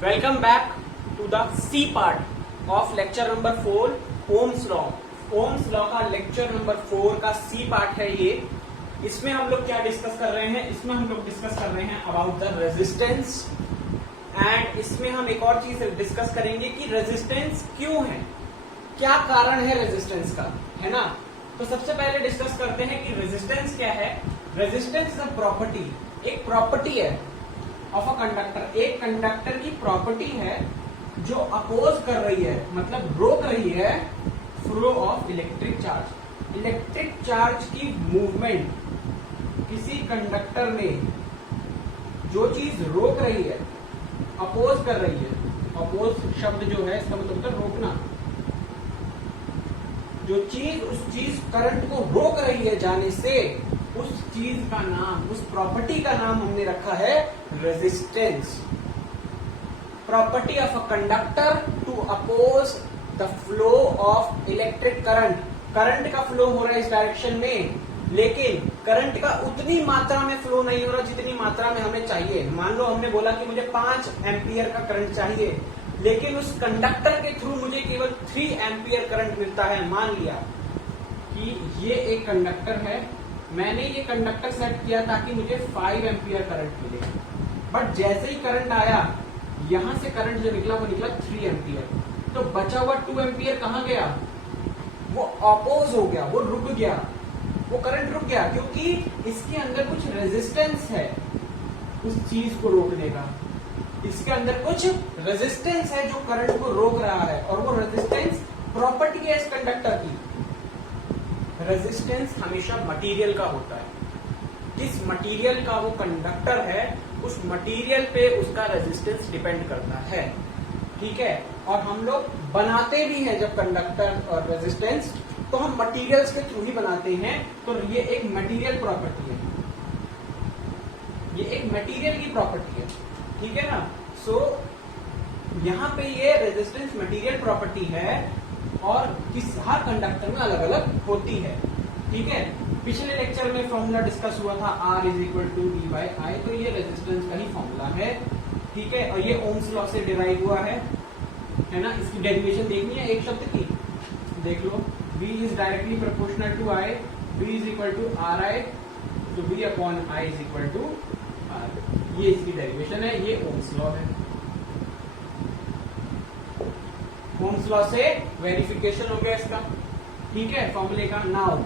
Welcome back to the C part of lecture number 4 Ohm's Law। Ohm's Law का lecture number 4 का C part है ये। इसमें हम लोग क्या डिस्कस कर रहे हैं? इसमें हम लोग डिस्कस कर रहे हैं अबाउट द रेजिस्टेंस एंड इसमें हम एक और चीज डिस्कस करेंगे कि रेजिस्टेंस क्यों है, क्या कारण है रेजिस्टेंस का, है ना। तो सबसे पहले डिस्कस करते हैं कि रेजिस्टेंस क्या है। रेजिस्टेंस इज अ प्रॉपर्टी, एक प्रॉपर्टी है ऑफ अ कंडक्टर। एक कंडक्टर की प्रॉपर्टी है जो अपोज कर रही है, मतलब रोक रही है flow of electric charge. Electric charge की मूवमेंट किसी कंडक्टर में जो चीज रोक रही है, अपोज कर रही है। अपोज शब्द जो है इसका मतलब होता है रोकना। जो चीज उस चीज करंट को रोक रही है जाने से, उस चीज का नाम, उस प्रॉपर्टी का नाम हमने रखा है resistance. Property of a conductor to oppose the flow of electric current. Current का फ्लो हो रहा है इस डायरेक्शन में, लेकिन करंट का उतनी मात्रा में फ्लो नहीं हो रहा जितनी मात्रा में हमें चाहिए। मान लो हमने बोला कि मुझे 5 एम्पियर का करंट चाहिए, लेकिन उस कंडक्टर के थ्रू मुझे केवल 3 एम्पियर करंट मिलता है। मान लिया कि ये एक कंडक्टर है, मैंने ये कंडक्टर सेट किया ताकि मुझे 5 एम्पियर करंट मिले, बट जैसे ही करंट आया, यहां से करंट जो निकला वो निकला 3 एम्पियर। तो बचा हुआ 2 एम्पियर कहां गया? वो अपोज हो गया, वो रुक गया, वो करंट रुक गया, क्योंकि इसके अंदर कुछ रेजिस्टेंस है उस चीज को रोकने का। इसके अंदर कुछ रेजिस्टेंस है जो करंट को रोक रहा है, और वो रेजिस्टेंस प्रॉपर्टी है इस कंडक्टर की। रेजिस्टेंस हमेशा मटेरियल का होता है। जिस मटेरियल का वो कंडक्टर है, उस मटेरियल पे उसका रेजिस्टेंस डिपेंड करता है, ठीक है। और हम लोग बनाते भी हैं जब कंडक्टर और रेजिस्टेंस, तो हम मटेरियल्स के थ्रू ही बनाते हैं। तो ये एक मटेरियल प्रॉपर्टी है, ये एक मटेरियल की प्रॉपर्टी है, ठीक है ना। सो यहाँ पे ये रेजिस्टेंस मटेरियल प्रॉपर्टी है और हर कंडक्टर में अलग अलग होती है, ठीक है। पिछले लेक्चर में फॉर्मूला डिस्कस हुआ था R is equal to D by I, तो ये रेजिस्टेंस का ही फॉर्मूला है, ठीक है। और ये ओम्स लॉ से डिराइव हुआ है ना। इसकी डेरिवेशन देखनी है एक शब्द की, देख लो। V is directly proportional to I, V is equal to R I, तो V upon I is equal to R. ये इसकी डेरिवेशन है, ये ओम्स लॉ है। ओम्स लॉ से वेरिफिकेशन हो गया इसका, ठीक है, फॉर्मूले का। नाउ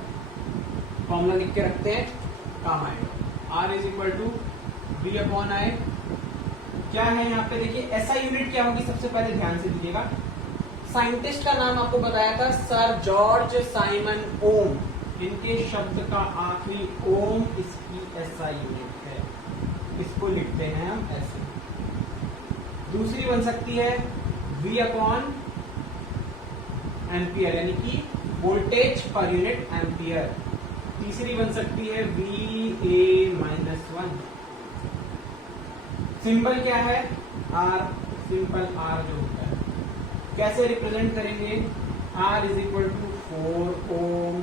फॉर्मूला लिख के रखते हैं, काम आएगा। R is equal to V upon I. क्या है यहाँ पे देखिए, ऐसा यूनिट क्या होगी, सबसे पहले ध्यान से दीजिएगा। साइंटिस्ट का नाम आपको बताया था, सर जॉर्ज साइमन ओम। इनके शब्द का आखिरी ओम इसकी SI यूनिट है, इसको लिखते हैं हम ऐसे। दूसरी बन सकती है V अपॉन एम्पियर, यानी कि वोल्टेज पर यूनिट एम्पियर। तीसरी बन सकती है VA-1। सिंबल क्या है? R, सिंपल R जो होता है। कैसे रिप्रेजेंट करेंगे? R is equal to 4 ohm,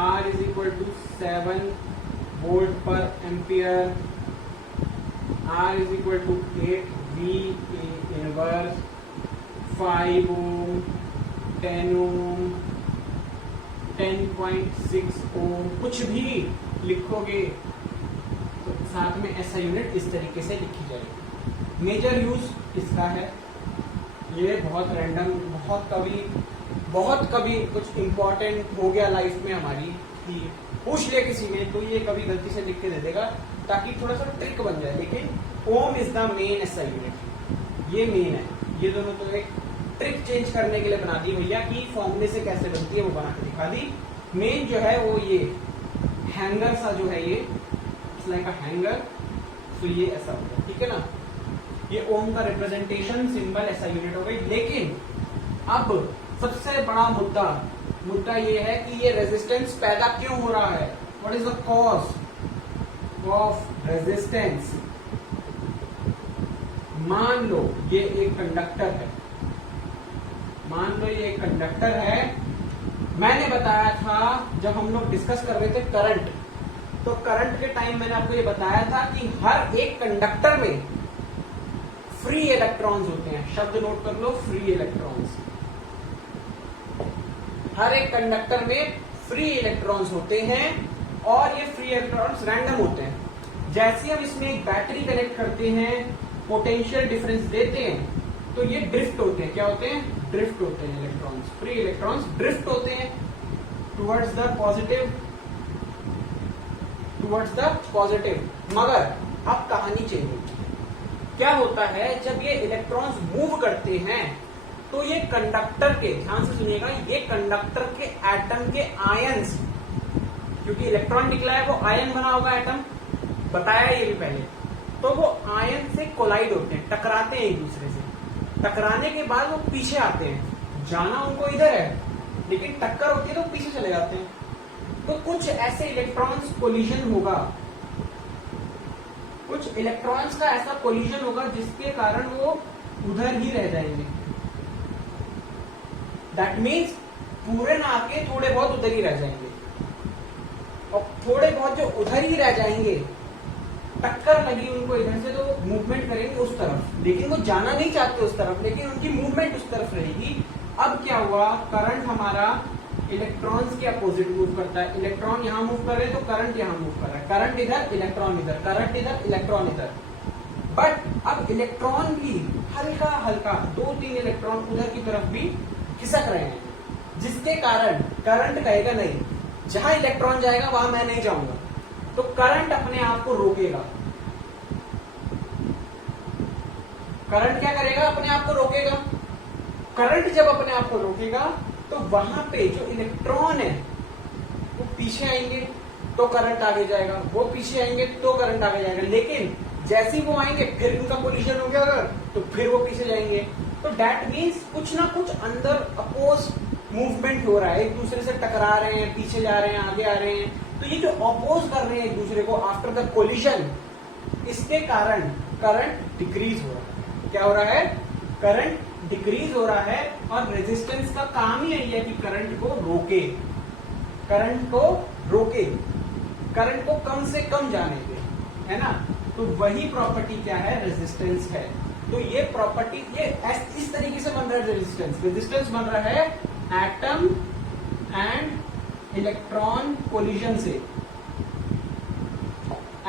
R is equal to 7 volt per ampere, R is equal to 8 VA inverse, 5 ohm, 10 ohm, 10.6 ohm. कुछ भी लिखोगे तो साथ में ऐसा यूनिट इस तरीके से लिखी जाएगी। मेजर यूज इसका है, ये बहुत रैंडम, बहुत कभी कुछ इंपॉर्टेंट हो गया लाइफ में हमारी कि पूछ लिया किसी ने, तो ये कभी गलती से लिख के दे देगा ताकि थोड़ा सा ट्रिक बन जाए। लेकिन ohm is the main SI unit, ये मेन है। ये दोनों तो एक ट्रिक चेंज करने के लिए बना दी भैया कि फॉर्मूले से कैसे बनती है वो बना के दिखा दी। मेन जो है वो ये हैंगर सा जो है, ये लाइक अ हैंगर, तो ये ऐसा होगा, ठीक है ना। ये ओम का रिप्रेजेंटेशन सिंबल SI यूनिट हो गई। लेकिन अब सबसे बड़ा मुद्दा ये है कि ये रेजिस्टेंस पैदा क्यों हो रहा है। What is the cause of resistance? मान लो ये एक कंडक्टर है, मान लो ये एक कंडक्टर है। मैंने बताया था जब हम लोग डिस्कस कर रहे थे करंट, तो करंट के टाइम मैंने आपको ये बताया था कि हर एक कंडक्टर में फ्री इलेक्ट्रॉन्स होते हैं। शब्द नोट कर लो, फ्री इलेक्ट्रॉन्स। हर एक कंडक्टर में फ्री इलेक्ट्रॉन्स होते हैं और ये फ्री इलेक्ट्रॉन्स रैंडम होते हैं। जैसे हम इसमें एक बैटरी कनेक्ट करते हैं, पोटेंशियल डिफरेंस देते हैं, तो ये ड्रिफ्ट होते हैं। क्या होते हैं? ड्रिफ्ट होते हैं इलेक्ट्रॉन्स। फ्री इलेक्ट्रॉन्स ड्रिफ्ट होते हैं towards the positive, towards the positive. मगर अब कहानी चेंज होती है। क्या होता है, जब ये इलेक्ट्रॉन्स मूव करते हैं तो ये कंडक्टर के, ध्यान से सुनिएगा, ये कंडक्टर के एटम के आयंस, क्योंकि इलेक्ट्रॉन निकला है वो आयन बना होगा एटम, बताया ये भी पहले, तो वो आयन से कोलाइड होते हैं, टकराते हैं एक दूसरे से। टकराने के बाद वो पीछे आते हैं, जाना उनको इधर है लेकिन टक्कर होती है तो पीछे चले जाते हैं। तो कुछ ऐसे इलेक्ट्रॉन्स कोलिजन होगा, कुछ इलेक्ट्रॉन्स का ऐसा कोलिजन होगा जिसके कारण वो उधर ही रह जाएंगे। दैट मीन्स पूरे ना आके थोड़े बहुत उधर ही रह जाएंगे, और थोड़े बहुत जो उधर ही रह जाएंगे, टक्कर लगी उनको इधर से तो मूवमेंट करेंगे उस तरफ, लेकिन वो जाना नहीं चाहते उस तरफ, लेकिन उनकी मूवमेंट उस तरफ रहेगी। अब क्या हुआ, करंट हमारा इलेक्ट्रॉन्स के अपोजिट मूव करता है। इलेक्ट्रॉन यहां मूव कर रहे हैं तो करंट यहां मूव कर रहा है, करंट इधर, इलेक्ट्रॉन इधर, करंट इधर, इलेक्ट्रॉन इधर। बट अब इलेक्ट्रॉन भी हल्का हल्का 2-3 इलेक्ट्रॉन उधर की तरफ भी खिसक रहे हैं, जिसके कारण करंट कहेगा नहीं, जहां इलेक्ट्रॉन जाएगा वहां मैं नहीं जाऊंगा, तो करंट अपने आप को रोकेगा। करंट क्या करेगा, अपने आप को रोकेगा। करंट जब अपने आप को रोकेगा तो वहां पे जो इलेक्ट्रॉन है वो पीछे आएंगे तो करंट आगे जाएगा, वो पीछे आएंगे तो करंट आगे जाएगा। लेकिन जैसे ही वो आएंगे फिर उनका कोलिजन हो गया अगर, तो फिर वो पीछे जाएंगे। तो दैट मीन्स कुछ ना कुछ अंदर अपोज मूवमेंट हो रहा है, एक दूसरे से टकरा रहे हैं, पीछे जा रहे हैं, आगे आ रहे हैं। तो ये जो अपोज कर रहे हैं एक दूसरे को आफ्टर द कोलिजन, इसके कारण करंट डिक्रीज हो रहा है। क्या हो रहा है, करंट डिक्रीज हो रहा है। और रेजिस्टेंस का काम ही यही है कि करंट को रोके, करंट को रोके, करंट को कम से कम जाने दे, है ना। तो वही प्रॉपर्टी क्या है, रेजिस्टेंस है। तो ये प्रॉपर्टी ये इस तरीके से बन रहा है रेजिस्टेंस। रेजिस्टेंस बन रहा है एटम एंड इलेक्ट्रॉन कोलिजन से,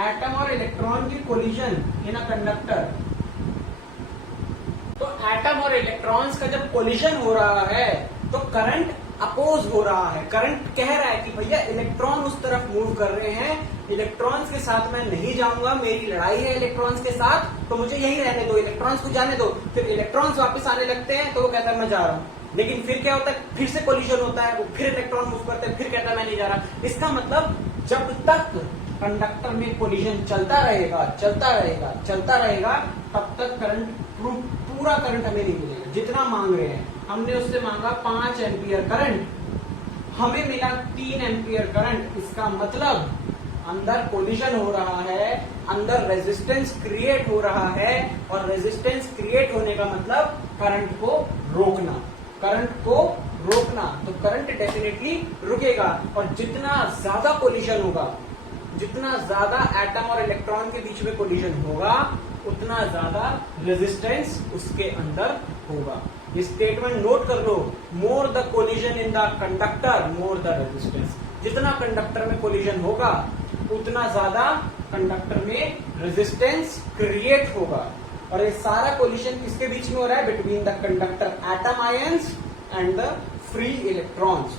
एटम और इलेक्ट्रॉन की कोलिजन इन अ कंडक्टर। तो एटम और इलेक्ट्रॉन्स का जब कोलिजन हो रहा है तो करंट अपोज हो रहा है। करंट कह रहा है कि भैया इलेक्ट्रॉन उस तरफ मूव कर रहे हैं, इलेक्ट्रॉन्स के साथ मैं नहीं जाऊंगा, मेरी लड़ाई है इलेक्ट्रॉन्स के साथ, तो मुझे यहीं रहने दो, इलेक्ट्रॉन्स को जाने दो। फिर इलेक्ट्रॉन्स वापस आने लगते हैं तो वो कहता है मैं जा रहा हूं, लेकिन फिर क्या होता है, फिर से कोलिजन होता है, वो फिर इलेक्ट्रॉन मूव करते हैं, फिर कहता है मैं नहीं जा रहा। इसका मतलब जब तक कंडक्टर में कोलिजन चलता रहेगा, चलता रहेगा, चलता रहेगा, तब तक करंट, पूरा करंट हमें नहीं मिलेगा जितना मांग रहे हैं। हमने उससे मांगा 5 एम्पियर करंट, हमें मिला 3 एम्पियर करंट। इसका मतलब अंदर कोलिजन हो रहा है, अंदर रेजिस्टेंस क्रिएट हो रहा है, और रेजिस्टेंस क्रिएट होने का मतलब करंट को रोकना, करंट को रोकना। तो करंट डेफिनेटली रुकेगा, और जितना ज्यादा कोलिजन होगा, जितना ज्यादा एटम और इलेक्ट्रॉन के बीच में कोलिजन होगा, उतना ज्यादा रेजिस्टेंस उसके अंदर होगा। ये स्टेटमेंट नोट कर लो, more the collision in the conductor more the resistance. जितना कंडक्टर में कोलिजन होगा उतना ज्यादा कंडक्टर में रेजिस्टेंस क्रिएट होगा। और ये सारा कोलिजन किसके बीच में हो रहा है, between the conductor atom ions and the free electrons.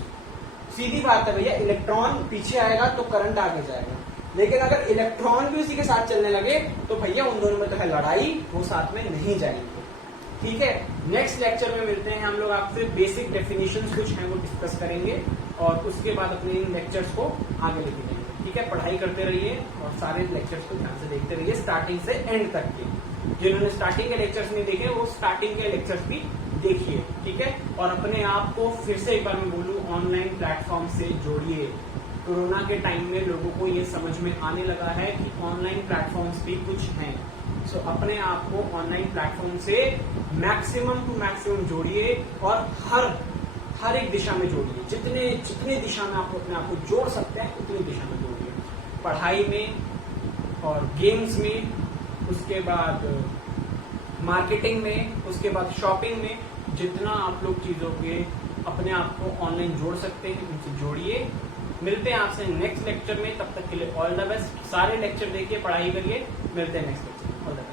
सीधी बात है भैया, इलेक्ट्रॉन पीछे आएगा तो करंट आगे जाएगा, लेकिन अगर इलेक्ट्रॉन भी उसी के साथ चलने लगे तो भैया उन दोनों में तो है लड़ाई, वो साथ में नहीं जाएंगे। ठीक है, नेक्स्ट लेक्चर में मिलते हैं हम लोग, आपसे बेसिक डेफिनेशंस कुछ हैं वो डिस्कस करेंगे, और उसके बाद अपने इन लेक्चर्स को आगे लेके जाएंगे। ठीक है, पढ़ाई करते रहिए और सारे लेक्चर्स को ध्यान से देखते रहिए, स्टार्टिंग से एंड तक के। जिन्होंने स्टार्टिंग के लेक्चर्स नहीं देखे वो स्टार्टिंग के लेक्चर्स भी देखिए। ठीक है, और अपने आप को फिर से एक बार मैं बोलूं, ऑनलाइन प्लेटफॉर्म से जोड़िए। कोरोना के टाइम में लोगों को ये समझ में आने लगा है कि ऑनलाइन प्लेटफॉर्म्स भी कुछ हैं। सो अपने आप को ऑनलाइन प्लेटफॉर्म से मैक्सिमम टू मैक्सिमम जोड़िए, और हर एक दिशा में जोड़िए। जितने दिशा में आप अपने आप को जोड़ सकते हैं उतनी दिशा में जोड़िए, पढ़ाई में और गेम्स में, उसके बाद मार्केटिंग में, उसके बाद शॉपिंग में, जितना आप लोग चीजों के अपने आप को ऑनलाइन जोड़ सकते हैं उनसे जोड़िए। मिलते हैं आपसे नेक्स्ट लेक्चर में, तब तक के लिए ऑल द बेस्ट। सारे लेक्चर देखिए, पढ़ाई करिए, मिलते हैं नेक्स्ट लेक्चर में। All the best.